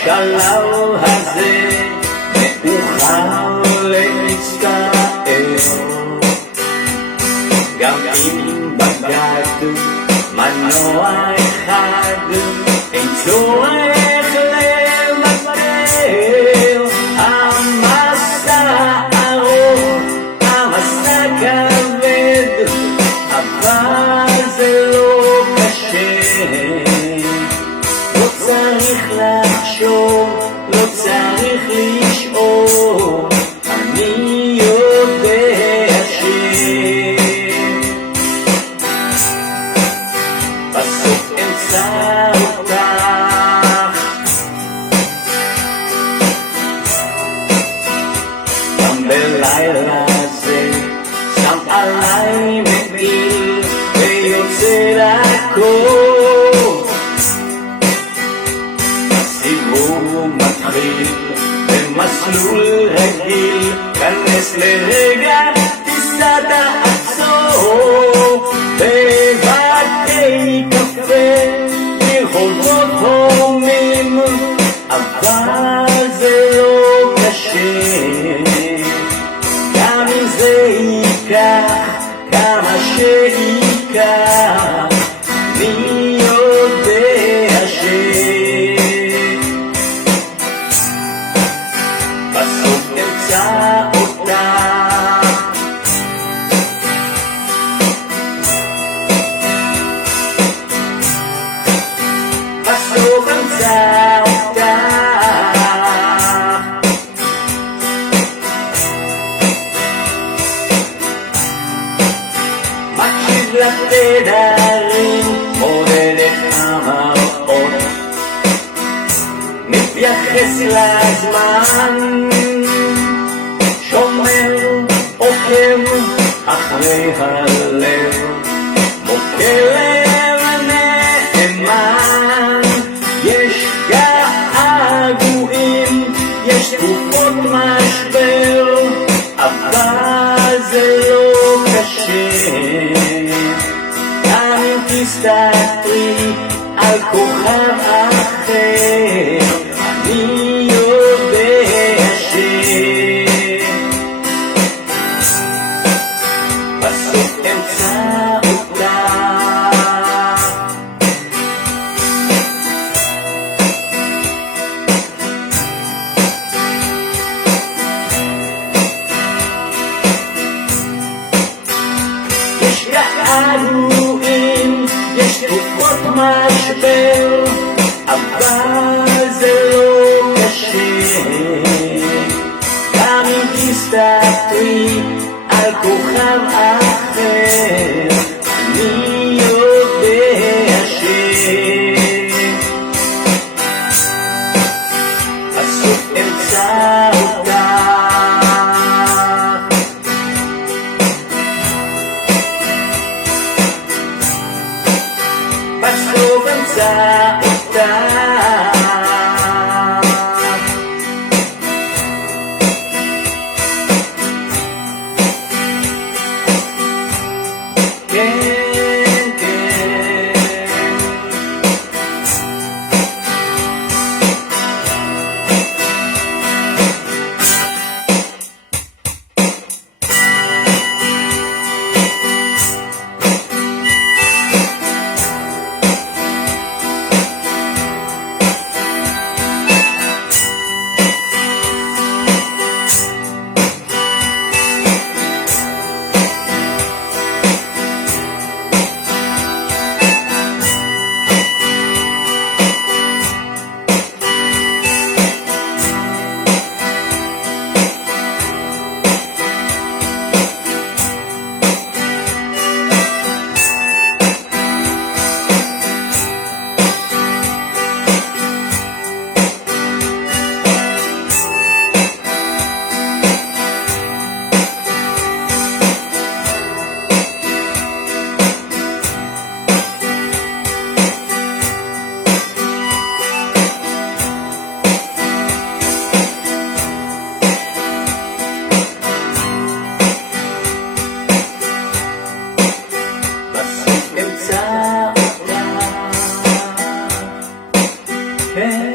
בשלב הזה מאוחר להצטער גם אם בגדנו מנוע אחד אין צורך לוותר המסע ארוך המסע כבד אבל זה לא קשה לא צריך לחשוב לא צריך לשאול אני יודע בסוף אמצא אותך גם בלילה זה שם עליי מעיל ויוצא לקור הסיבוב מתחיל במסלול רגיל כנס לרגע תיסע תעצור בבתי קפה ברחובות הומים אבל זה לא קשה גם אם זה ייקח כמה שייקח אני יודע בסוף אמצא אותך בסוף אמצא אותך מקשיב לתדרים מודד את המראות מתייחס לזמן שומר עוקב אחרי הלב מוקר נאמן יש געגועים יש תקופות משבר אבל זה לא קשה גם אם תסתכלי על כוכב אחר אני יודע בסוף אמצא אותך יש געגועים יש תקופות משבר אבל זה לא קשה גם אם תסתכלי על כוכב אחר אני יודע בסוף אמצא אותך בסוף אמצא אותך Hey